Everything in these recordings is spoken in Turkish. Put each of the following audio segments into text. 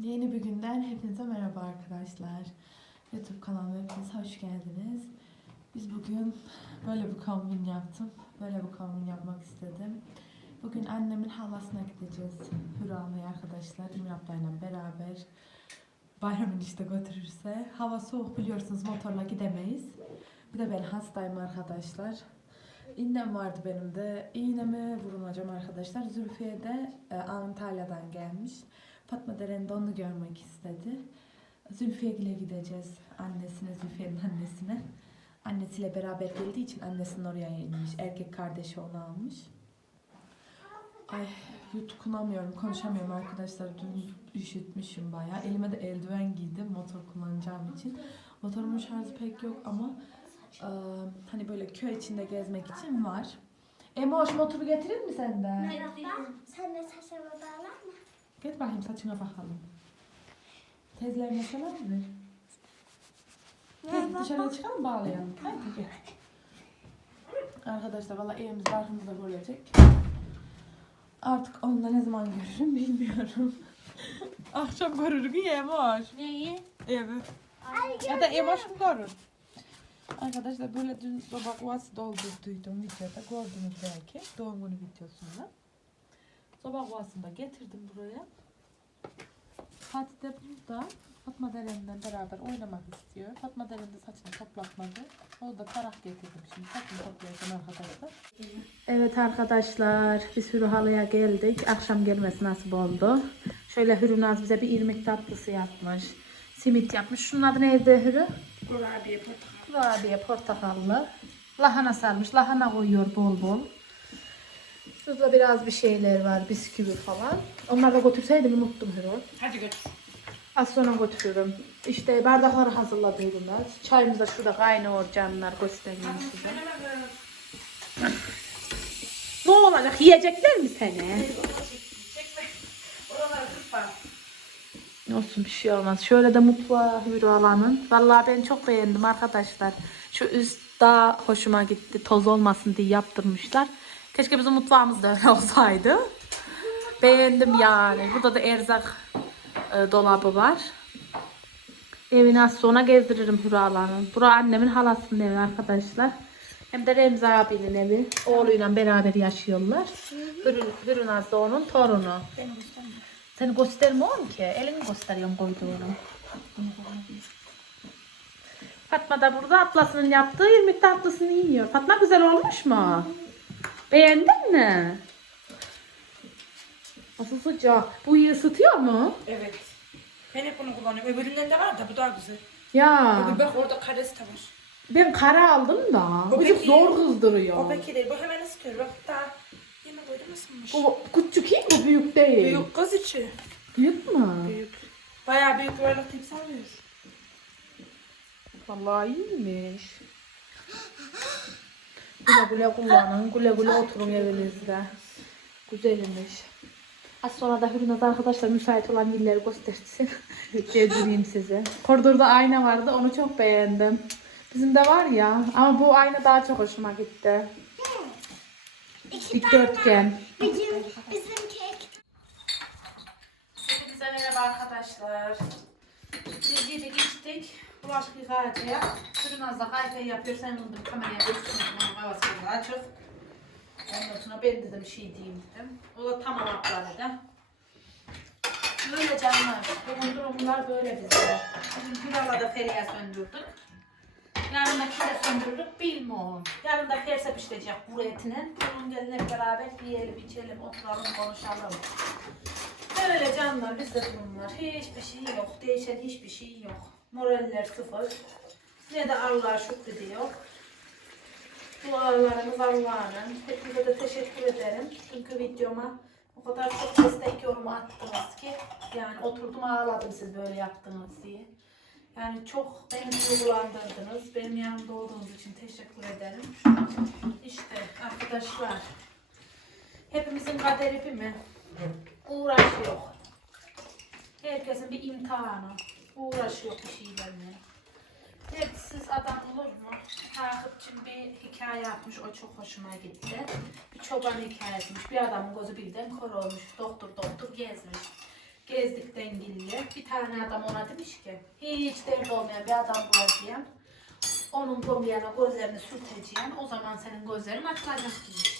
Yeni bir günden hepinize merhaba arkadaşlar. YouTube kanalıma hepiniz hoş geldiniz. Biz bugün böyle bir kombin yaptım. Böyle bir kombin yapmak istedim. Bugün annemin halasına gideceğiz. Hürra'ya arkadaşlar. Ümür ablayla beraber. Bayramın işte götürürse. Hava soğuk biliyorsunuz motorla gidemeyiz. Bir de ben hastayım arkadaşlar. İğnem vardı benim de. İğnemi vurulacağım arkadaşlar. Zülfiye de e, Antalya'dan gelmiş. Fatma Deren de onu görmek istedi. Zülfiyegil'e gideceğiz. Annesine, Zülfiye'nin annesine. Annesiyle beraber geldiği için annesinin oraya inmiş. Erkek kardeşi onu almış. Ay yutkunamıyorum, konuşamıyorum arkadaşlar. Dün üşütmüşüm bayağı. Elime de eldiven giydim motor kullanacağım için. Motorumun şarjı pek yok ama e, hani böyle köy içinde gezmek için var. Emoş motoru getirir mi sen de? Merhaba. Sen de saçımı bağlar Get bakayım saçına bakalım. Tezlerine selam ver. Gel dışarıya çıkalım bağlayalım. Hadi gel. Arkadaşlar valla evimiz barkımızda görecek. Artık onunla ne zaman görürüm bilmiyorum. Akşam görürük iyi Emoş. Neyi? Evet. Ya da Emoş mu görür? Arkadaşlar böyle dün soba kovası doldurduydum videoda gördünüz belki doğum günü videosunda. Soba kovasını da getirdim buraya. Fatih de burada Fatma Deren'le beraber oynamak istiyor. Fatma Deren de saçını toplatmadı. O da tarak getirdim şimdi. Saçını toplayacağım arkadaşlar. Evet arkadaşlar biz Hürü Halı'ya geldik. Akşam gelmesi nasip oldu. Şöyle Hürü Naz bize bir irmik tatlısı yapmış. Simit yapmış. Şunun adı neydi Hürü? Kurabiye portakal. Kurabiye portakallı. Lahana sarmış. Lahana koyuyor bol bol. Şurada biraz bir şeyler var. Bisküvi falan. Onları da götürseydim unuttum Hürü. Hadi götür. Az sonra götürürüm. İşte bardakları hazırladım biraz. Çayımız da şurada kaynıyor canlar göstereyim size. Ne olacak? Yiyecekler mi seni? Olsun bir şey olmaz. Şöyle de mutfağı hürü alanın. Vallahi ben çok beğendim arkadaşlar. Şu üst daha hoşuma gitti. Toz olmasın diye yaptırmışlar. Keşke bizim mutfağımız da öyle olsaydı. Beğendim yani. Burada da erzak e, dolabı var. Evini az sonra gezdiririm Hürü alanın. Bura annemin halasının evi arkadaşlar. Hem de Remzi abinin evi. Oğluyla beraber yaşıyorlar. Hürü, Hürü Naz da onun torunu. Seni göstermiyorum ki. Elini gösteriyorum koyduğunu. Fatma da burada ablasının yaptığı irmik tatlısını yiyor. Fatma güzel olmuş mu? Beğendin mi? Nasıl sıcak? Bu iyi ısıtıyor mu? Evet. Ben hep bunu kullanıyorum. Öbüründen de var da bu daha güzel. Ya Öbür bak orada karesi de var. ben kara aldım da. Bu çok zor kızdırıyor. O peki değil. Bu hemen ısıtıyor. Bak daha yeme koydu ısınmış. Bu küçük iyi bu büyük değil. Büyük kız içi. Büyük mü? Büyük. Bayağı büyük yuvarlak tepsi alıyoruz. Vallahi iyiymiş. Güle güle kullanın. Güle güle oturun evinizde. Güzelmiş. Az sonra da Hürnaz arkadaşlar müsait olan yerleri göstersin. Gezdireyim size. Koridorda ayna vardı. Onu çok beğendim. Bizim de var ya. Ama bu ayna daha çok hoşuma gitti. Dikdörtgen. Bizim, bizim kek. Hepinize merhaba arkadaşlar. Biz yedik içtik. Bulaşık yıkayacağız. Sürün az da kayfayı yapıyor. Sen bunu da kameraya göstereyim. Havası da açık. Ondan sonra ben de, de bir şey diyeyim dedim. O da tamam abladı. Böyle canlar. Bugün durumlar böyle bizde. Bugün Gülal'da feriye söndürdük. Yarın da kire söndürdük bilmiyorum. Yarın da kerse pişirecek kuru etinin. Bunun gelin hep beraber yiyelim, içelim, oturalım, konuşalım. Böyle canlar bizde durumlar. Hiçbir şey yok. Değişen hiçbir şey yok. Moraller sıfır. Ne de Allah'a şükrediyor. Dualarınız Allah'ın. Hepinize de teşekkür ederim. Çünkü videoma o kadar çok destek yorumu attınız ki. Yani oturdum ağladım siz böyle yaptınız diye. Yani çok beni duygulandırdınız. Benim yanımda olduğunuz için teşekkür ederim. İşte arkadaşlar. Hepimizin kaderi bir mi? Uğraş yok. Herkesin bir imtihanı. Uğraş yok bir şeylerle. Dertsiz adam olur mu? Takipçim bir hikaye yapmış, o çok hoşuma gitti. Bir çoban hikayesiymiş. Bir adamın gözü birden kör olmuş. Doktor doktor gezmiş. Gezdik dengilli. Bir tane adam ona demiş ki hiç derdi olmayan bir adam bulacağım. Onun gömleğine gözlerini sürteceğim. O zaman senin gözlerin açılacak demiş.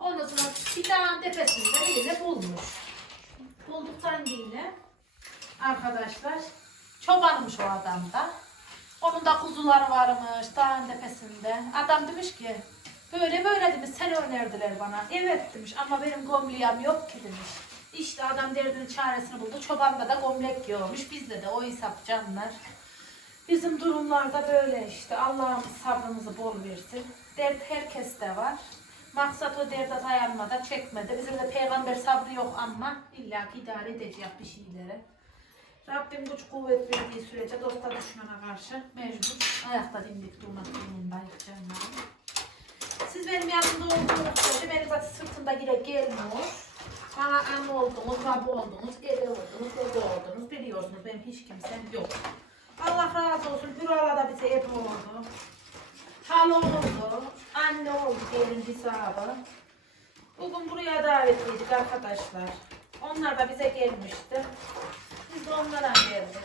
Ondan sonra bir dağın tepesinde biriyle arkadaşlar çobanmış o adam da. Onun da kuzuları varmış dağın tepesinde. Adam demiş ki böyle böyle demiş seni önerdiler bana. Evet demiş ama benim gömleğim yok ki demiş. İşte adam derdinin çaresini buldu. Çobanda da gömlek yiyormuş. Bizde de o hesap canlar. Bizim durumlarda böyle işte. Allah'ım sabrımızı bol versin. Dert herkeste var. Maksat o derde dayanmada, çekmede. Bizim de peygamber sabrı yok ama illa idare edecek bir şeylere. Rabbim güç kuvvet verdiği sürece dosta düşmana karşı mecbur ayakta dimdik durmak durumundayız canlarım. Siz benim yanımda olduğunuz sürece benim zaten sırtımda yine gelmiyor. Bana anne oldunuz, baba oldunuz, ebe oldunuz, baba oldunuz. Biliyorsunuz benim hiç kimsem yok. Allah razı olsun. Hürala da bize ebe oldu. Hal oldu. Anne oldu diyelim hesabı. Bugün buraya davetliydik arkadaşlar. Onlar da bize gelmişti. Biz de onlara geldik.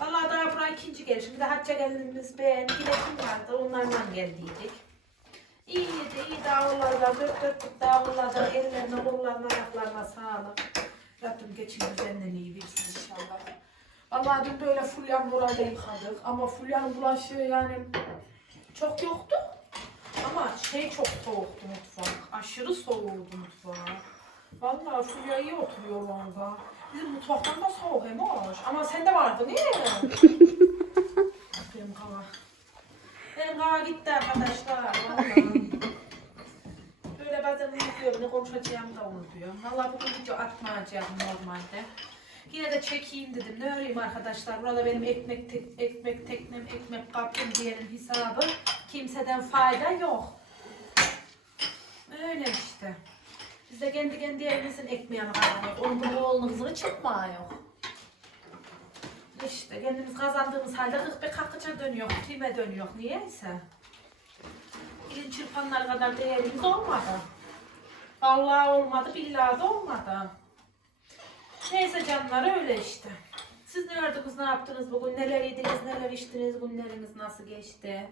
Vallahi daha buraya ikinci gelişim. Bir de Hacca gelinimiz bir de kim vardı onlarla geldiydik. İyiydi, iyi davullarda, dört dörtlük davullarda, ellerine, kollarına, ayaklarına sağlık. Rabbim geçim düzenliliği versin inşallah. Vallahi dün böyle fulyan burada yıkadık ama fulyan bulaşığı yani çok yoktu. Ama şey çok soğuktu mutfak. Aşırı soğuktu mutfak. Vallahi Fulya iyi oturuyor orada. Bizim mutfaktan da soğuk hem hoş. Ama sen de vardı niye? Benim kava. Benim kava gitti arkadaşlar. Vallahi. Böyle bazen unutuyorum ne konuşacağımı da unutuyorum. Vallahi bugün video atmayacağım normalde. Yine de çekeyim dedim. Ne öreyim arkadaşlar? Burada benim ekmek tek, ekmek teknem, ekmek kapım diyelim hesabı. Kimseden fayda yok. Öyle işte. Biz de kendi kendi elimizin ekmeğini kazanıyoruz. Onun oğlunun kızını çıkmıyor. İşte kendimiz kazandığımız halde 41 kakıca dönüyor, kime dönüyor niyeyse. Elin çırpanlar kadar değerimiz olmadı. Vallahi olmadı, billahi de olmadı. Neyse canlar öyle işte. Siz ne gördünüz, ne yaptınız bugün, neler yediniz, neler içtiniz, günleriniz nasıl geçti?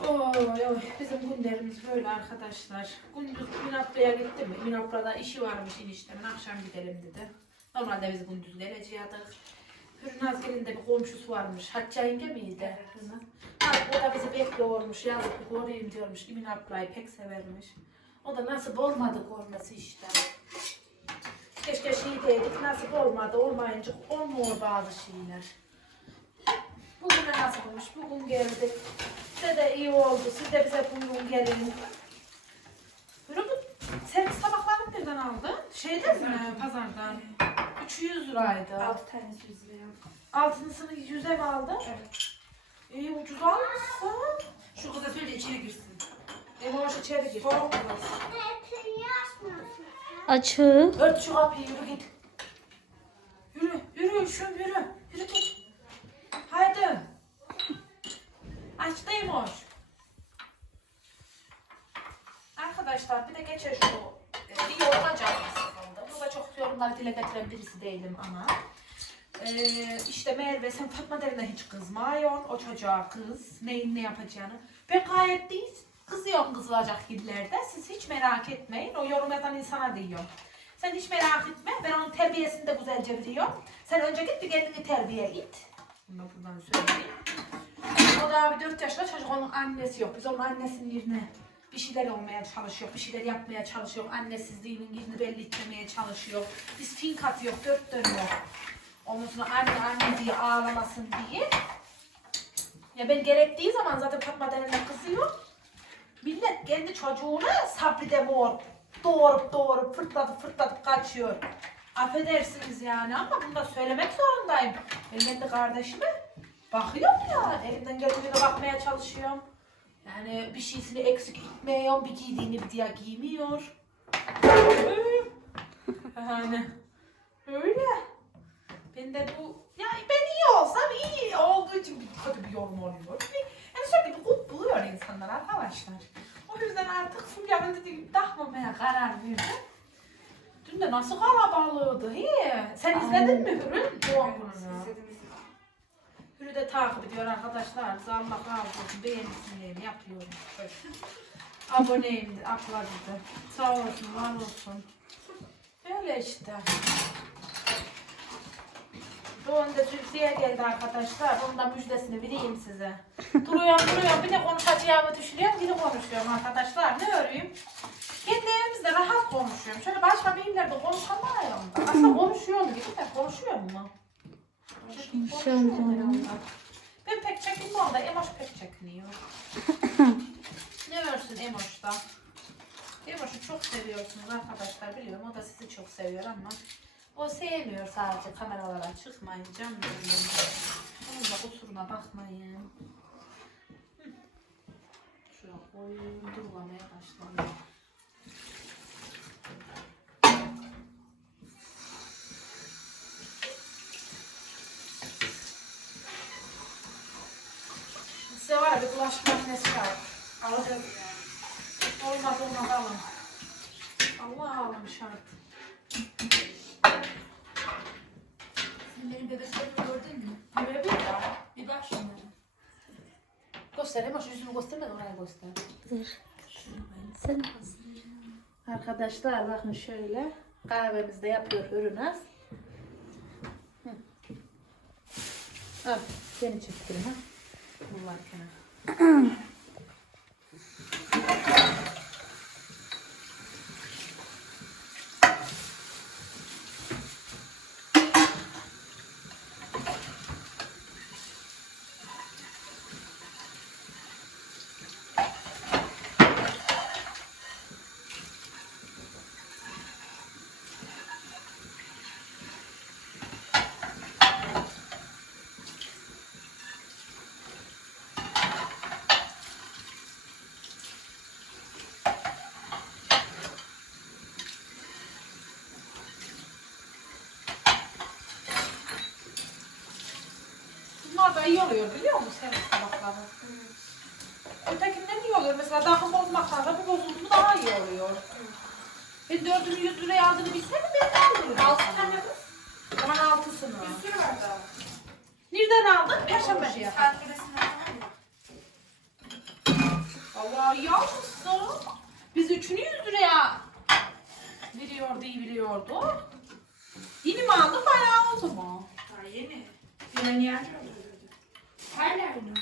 Oy oy bizim günlerimiz böyle arkadaşlar. Gündüz Minapra'ya gitti mi? Minapra'da işi varmış eniştemin akşam gidelim dedi. Normalde biz gündüz geleceğiz. Hürnaz gelin de bir komşusu varmış. Hatice yenge miydi? Ha, o da bizi bekliyormuş. Yazık bir koruyayım diyormuş. Emin ablayı pek severmiş. O da nasip olmadı görmesi işte. Keşke şey dedik nasip olmadı. Olmayınca olmuyor bazı şeyler. Bugün nasip olmuş. Bugün geldik. Size de iyi oldu. Siz de bize bugün gelin. Böyle bu servis tabaklarını nereden aldın? Şeyden mi? Pazardan. 300 liraydı. 6 tanesi 100 lira. Altınısını 100'e mi aldın? Evet. İyi ucuz almışsın. Şu kıza söyle içeri girsin. Emoş içeri gir. Hepsini yazmıyorsun. Açık. Ört şu kapıyı yürü git. Yürü, yürü şu. Yürü git. Haydi. Aç da Emoş. Arkadaşlar bir de geçer şu e, bir yoruma canım sıkıldı. Bu da çok yorumları dile getiren birisi değilim ama. Ee, işte Merve sen Fatma derine hiç kızmıyorsun. O çocuğa kız. Neyin ne yapacağını. Ben gayet değil. Kızıyorum kızılacak illerde. Siz hiç merak etmeyin. O yorum yazan insana diyorum. Sen hiç merak etme. Ben onun terbiyesini de güzelce biliyorum. Sen önce git bir kendini terbiye it. Bunu da buradan söyleyeyim. O da abi 4 yaşında çocuk onun annesi yok. Biz onun annesinin yerine bir şeyler olmaya çalışıyor, bir şeyler yapmaya çalışıyor. Annesizliğinin yerini belli etmeye çalışıyor. Biz fink atıyor, dört dönüyor. Sonra anne anne diye ağlamasın diye. Ya ben gerektiği zaman zaten Fatma denilen kızıyor. Millet kendi çocuğuna sabredemiyor. Doğurup doğurup fırtlatıp fırtlatıp kaçıyor. Affedersiniz yani ama bunu da söylemek zorundayım. Ben kendi kardeşime bakıyorum ya. Elimden geldiğince bakmaya çalışıyorum. Yani bir şeysini eksik gitmiyor. Bir giydiğini bir diğer giymiyor. yani öyle. Ben de bu ya ben iyi olsam iyi olduğu için bir kötü bir yorum oluyor. Yani sürekli bir kut buluyor insanlar arkadaşlar. O yüzden artık Fulya'nın dediği gibi takmamaya karar verdim. Dün de nasıl kalabalığıydı he? Sen izledin mi Hür'ün doğum gününü? Hür'ü de takip ediyor arkadaşlar. Allah razı olsun. Yapıyorum. Aboneyim abla dedi. Sağ olsun, var olsun. Öyle işte. Doğum da Zülfiye geldi arkadaşlar. Onun da müjdesini vereyim size. Duruyorum duruyorum. Bir de konuşacağımı düşünüyorum. Bir de konuşuyorum arkadaşlar. Ne öreyim? Kendi evimizde rahat konuşuyorum. Şöyle başka bir illerde konuşamıyorum da. Aslında konuşuyorum gibi de konuşuyor mu? Herhalde. Ben pek çekinmiyorum da Emoş pek çekiniyor. ne örsün Emoş'ta? Emoş'u çok seviyorsunuz arkadaşlar biliyorum. O da sizi çok seviyor ama o sevmiyor sadece kameralara benim. Onun da kusuruna bakmayın. Şuraya koyayım, durgulamaya başlayayım. Size var ya bir bulaşık makinesi var. Alırız yani. Olmaz olmaz alın. Allah alın şart. Sen benim bebeklerimi gördün mü? Görebilir ya. Bir bak şunlara. Göster ama şu yüzümü gösterme de oraya göster. Dur. Sen hazır. Arkadaşlar bakın şöyle. Kahvemizi de yapıyor Hürünaz. Hı. Al seni çektim ha. Bunlar Bunlar da iyi oluyor biliyor musun servis tabakları? Ötekinden iyi oluyor. Mesela takım bozmaktan bu bozuldu mu daha iyi oluyor. Ben dördünü yüz liraya aldığını bilseydim ben de alırdım. Altı tane kız. Aman altısını. Bir sürü var daha. Nereden aldın? Perşembe şey yaptın. Saat kulesinden falan ya. Allah almışsın. Biz üçünü yüz liraya veriyordu, iyi biliyordu. Yeni mi aldın bayağı oldu mu? Daha yeni. Bir ay Hala aynı.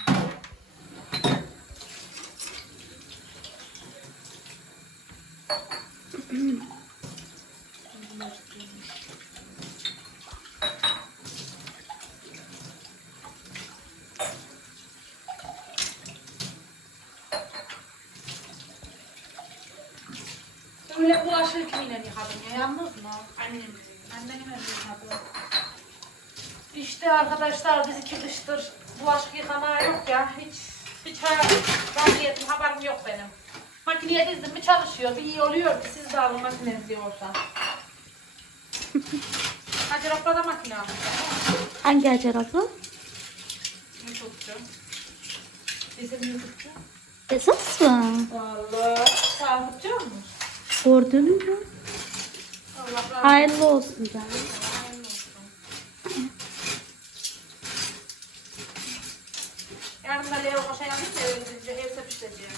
Öyle bulaşığı kiminle yıkadın ya? Yalnız mı? Annem. Annenim öyle yıkadı. İşte arkadaşlar biz iki dıştır bulaşık yıkama yok ya. Hiç hiç ha- vaziyetim haberim yok benim. Makineye dizdim mi çalışıyor. Bir iyi oluyor ki siz de alın makinenizi olsa. Rabb'a da makine alın. Hangi Hacer abla? YouTube'cu. Bizim YouTube'cu. Esas mı? Valla. Sağlıkçı mu? Gördün mü? Hayırlı olsun canım. Hayırlı olsun. Da Leo Koşa yandım da gidince ev sepiştireceğim.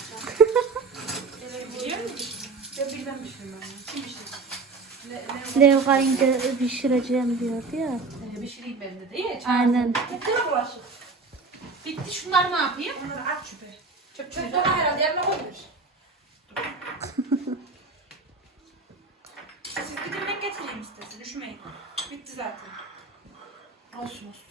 Biliyor musun? Ben bilmem pişirmem. Kim pişirir? Le- Leo Leo kayınca pişireceğim diyordu ya. Ee, pişireyim ben de değil mi? Aynen. Bitti mi bulaşık? Bitti. Şunları ne yapayım? Onları aç çöpe. Çöp Çöp dolu herhalde yerine koyulur. Siz gidin ben getireyim istesin. Üşümeyin. Bitti zaten. Olsun olsun.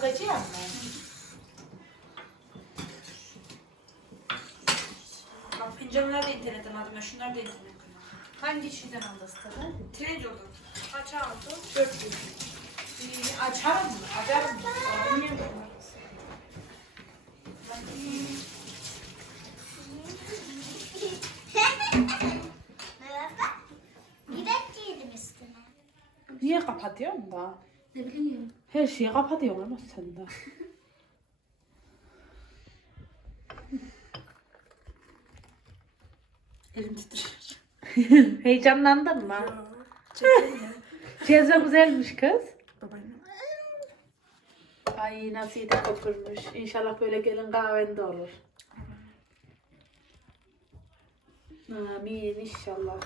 sokacağım ben. Bak fincanlar da internetten aldım ya. Şunlar da internetten aldım. Hangi şeyden aldı siteden? Trenci oldu. Kaça aldı? 400. Ee, açarım mı? Açarım mı? Niye böyle? Niye da? Ne bileyim. Her şeyi kapatıyorsun ama sen de. Elim titriyor. Heyecanlandın mı? Ceza güzelmiş kız. Babaannem. Ay naside kopurmuş. İnşallah böyle gelin kahvende olur. Amin inşallah.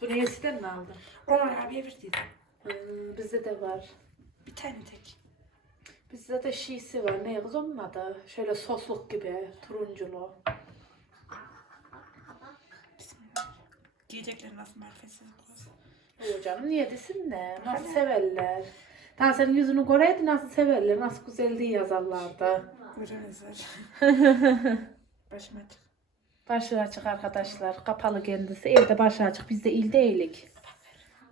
Bunu eskiden mi aldın? Roman abiye verdiydim. Hmm, bizde de var. Bir tane tek. Bizde de şişi var. Ne kız onun adı? Şöyle sosluk gibi. Turunculu. Bismillah. Nasıl marifetsiz kız. Oo canım niye desin de? Nasıl severler. Daha senin yüzünü göreydi nasıl severler. Nasıl güzel diye yazarlardı. Göremezler. Başım açık. Başı açık arkadaşlar. Kapalı kendisi. Evde başı açık. Biz de il değilik.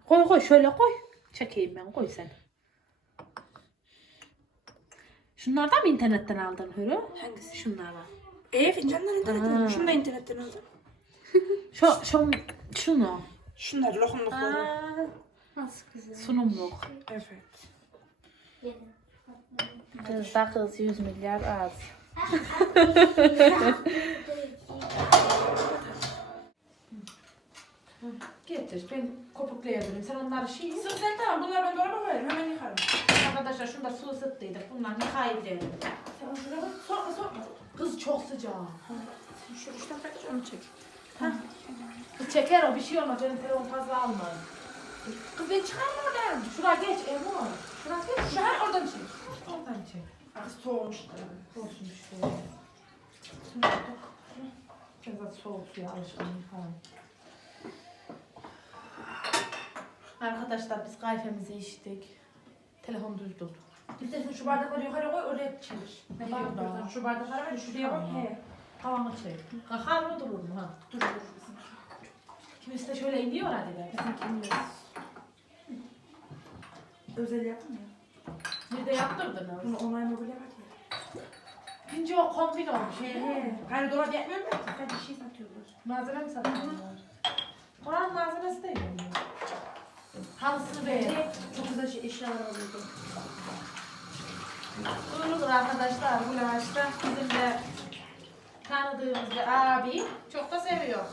Koy koy şöyle koy. Çekeyim ben. Koy sen. Şunlardan mı internetten aldın Hürü? Hangisi? Şunlardan. E fincanlar internetten Ha. aldım. Şunu da internetten aldım. Şu, şu, şunu. Şunlar lokumlukları. Aa, Nasıl güzel. sunumluk. Evet. Kız da kız 100 milyar az. Getir ben kopuklayabilirim. Sen onları şey Sırf sen tamam bunlar ben dolaba koyarım hemen yıkarım. Arkadaşlar şunda su ısıttıydık. Bunlar yıkayabilirim. Sen onu şuraya bak. Sokma sokma. Kız çok sıcak. Sen şu üçten kaç onu çek. Kız çeker o bir şey olmaz. Benim telefon fazla almaz. Kız ben çıkarma oradan. Şuraya geç Emo. Şuraya geç. Şu her oradan çek. Oradan çek. Kız soğumuştu. Olsun işte. Şunu tut. Ben zaten soğuk suya alışkanım falan. Arkadaşlar biz kahvemizi içtik. Telefon düz dur. İstersen şu bardakları yukarı koy oraya çevir. Ne Ne bardağı? bardağı? Şu bardakları ver şuraya koy. Tamam. He. Tavanı çek. Kalkar mı durur mu ha? Dur dur. Kimisi de şöyle iniyor hadi be. Özel yaptım ya. Bir de yaptırdın ha. Bunu online mobilya var ya. İnce o kombin olmuş. He he. Hani dolap yapmıyorum ya. Sadece şey satıyorlar. Malzeme mi satıyorlar? Oranın malzemesi değil mi? Halısını beğen. Şey, eşyalar alıyordum. Duyurulur arkadaşlar bu lavaşta. Bizim de tanıdığımız bir abi çok da seviyor.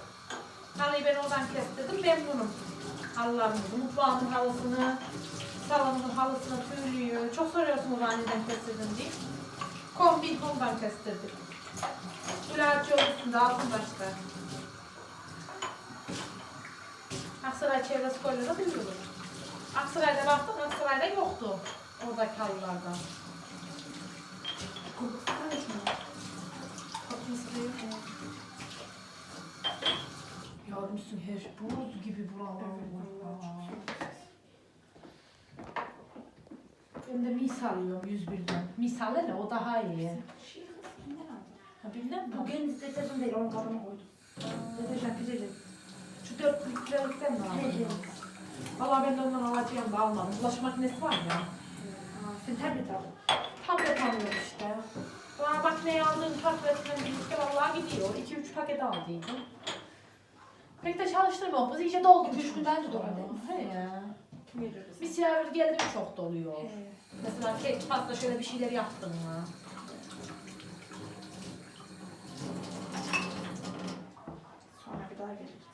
Halıyı ben oradan kestirdim memnunum. Halılarımızı, mutfağımın halısını, salonumun halısını tüylüyor. Çok soruyorsunuz aniden kestirdim diye. Kombin ondan kestirdik. Gülağaç yol üstünde altın başta. Aksaray çevresi koyları biliyorum. Aksaray'da baktık, Aksaray'da yoktu. Oradaki halılardan. Yavrusun her şey buz gibi buralar. Ben de mis alıyorum 101'den. Mis al hele o daha iyi. Şey aldın? Ha bilmem mi? Bu genç deterjan değil, onun kabına koydum. Deterjan güzel. Şu 4 litrelikten mi aldın? Valla ben de ondan alacağım da almadım. Bulaşık makinesi var ya. Sen tablet aldın. Tablet alıyorum işte. Bana makineyi aldığım tabletle birlikte vallahi gidiyor. 2-3 paket aldıydım. Pek de çalıştırmıyor. Biz iyice doldu. 3 gün bence doldu. He ya. Bize? Misafir geldi mi çok doluyor. He. Mesela kek, pasta şöyle bir şeyler yaptın mı? Sonra bir daha size.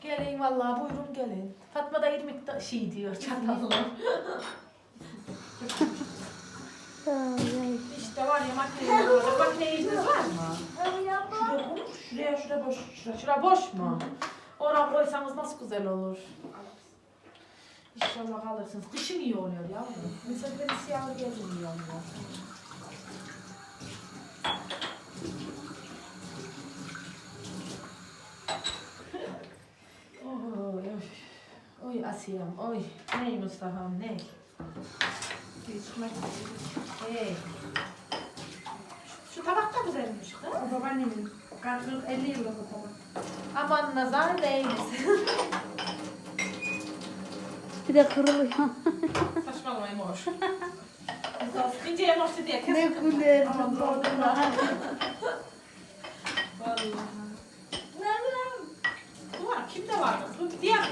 Gelin vallahi buyurun gelin. Fatma da irmik da şey diyor ay. işte var ya makine olacak. Makine izniniz var mı? Şuraya koy. Şuraya şuraya boş. Şuraya. Şura boş mu? Oraya koysanız nasıl güzel olur. İnşallah alırsınız. Kışın iyi oluyor yavrum. Mesela benim siyahlı geldim iyi oluyor. Oy, oy. Oy Asiyem, oy. Ney Mustafa'm, çıkmak istedim. Hey. Şu tabak da güzelmiş. kız. O babaannemin. Kaç yıl? 50 yıllık okuma. Aman nazar değmesin. Bir de kırılıyor. Saçmalamayın hoş. Esas inceye hoş diye kesin. ne güler. Aman doğru. Vallahi. Bu var, kimde vardı?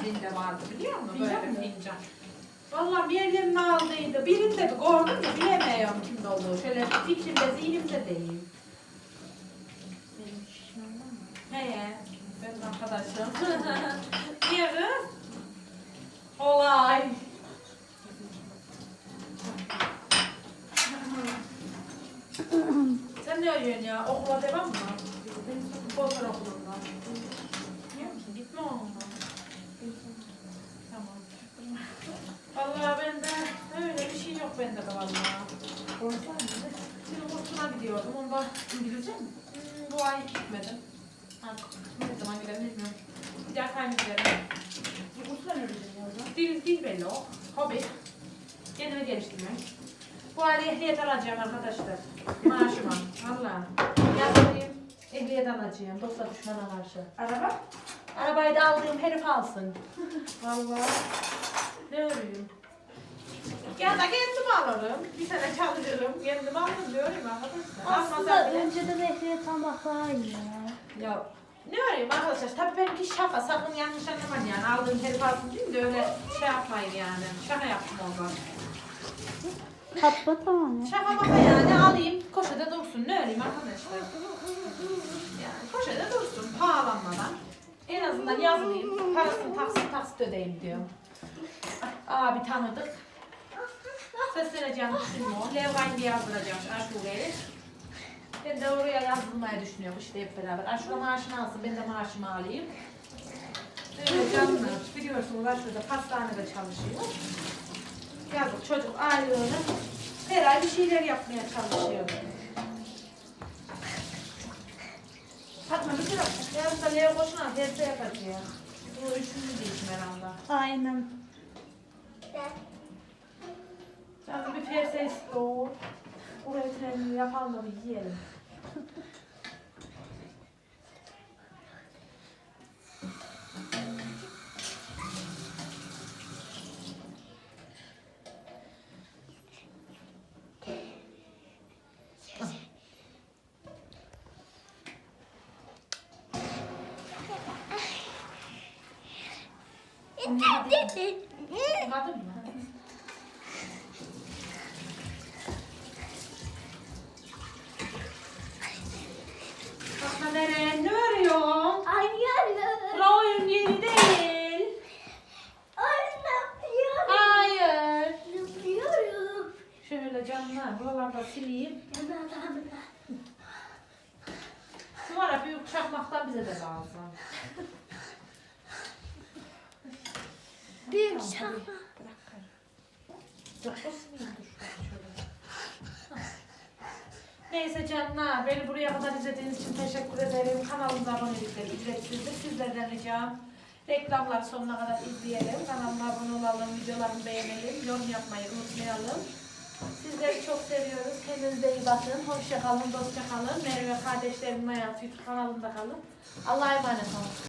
Birinde vardı biliyor musun? Böyle Fincan bir mı? fincan. Vallahi Meryem'in aldıydı. Birinde bir gördüm de bilemiyorum kimde olduğu. Şöyle fikrimde, zihnimde değil. He, benim arkadaşım. Niye kız? Olay. Sen ne arıyorsun ya? Okula devam mı? Bozar okulunda. Niye ki? Gitme onunla. Tamam. Vallahi bende öyle bir şey yok bende de vallahi. Şimdi kursuna gidiyordum. Onda İngilizce mi? Hmm, bu ay gitmedim. Ha, ne zaman giderim bilmiyorum. Bir daha kaynı giderim. Kursuna ne öğreteceksin ya? Dil, dil belli o. Hobi. Kendimi geliştirmek. Bu ay ehliyet alacağım arkadaşlar. Maaşıma. Valla. Yazayım. Ehliyet alacağım. Dosta düşmana karşı. Araba? Arabayı da aldığım herif alsın. Valla. Ne örüyorum? Ya da kendim alırım. Bir sene çalışırım. Kendim alırım diyorum arkadaşlar. Aslında Almasam bile- önceden ehliyet almak daha iyi ya. Ya ne arayayım arkadaşlar? Tabii benimki şaka. Sakın yanlış anlamayın yani. Aldığım herif alsın değil de öyle şey yapmayın yani. Şaka yaptım orada. Tatlı tamam ya. Şaka maka yani alayım koşada dursun. Ne öreyim arkadaşlar? Yani koşada dursun. Pahalanmadan. En azından yazmayayım. Parasını taksit taksit ödeyeyim diyorum. Abi tanıdık. Sesleneceğim düşünme o. Levhan diye yazdıracağım Aşure'yi. Ben de oraya yazdırmayı düşünüyorum işte hep beraber. Aşure maaşını alsın, ben de maaşımı alayım. Öyle canlı. Biliyorsunuz Aşure'de pastanede çalışıyor. Yazık çocuk aylığını her ay bir şeyler yapmaya çalışıyor. Fatma bir şey Yarın da Leo boşuna tersi yapacak. Bu üçüncü değişim herhalde. Aynen. Canım bir ferse istiyor. Oraya trenini yapalım da bir yiyelim. Anladın mı? Fatma nereye? Ne arıyorsun? Bura oyun yeri değil. Hayır. Şöyle canlar buralarda sileyim. Numara büyük çakmaktan bize de lazım. Büyük Tamam, hadi. Bırak kar. Dur, o sileyim, dur, şöyle. Neyse canlar, beni buraya kadar izlediğiniz için teşekkür ederim. Kanalımıza abonelikler ücretsizdir. Sizlerden ricam reklamlar sonuna kadar izleyelim. Kanalıma abone olalım, videolarımı beğenelim, yorum yapmayı unutmayalım. Sizleri çok seviyoruz. Kendinize iyi bakın. Hoşça kalın, dostça kalın. Merve kardeşlerimin hayatı YouTube kanalında kalın. Allah'a emanet olun.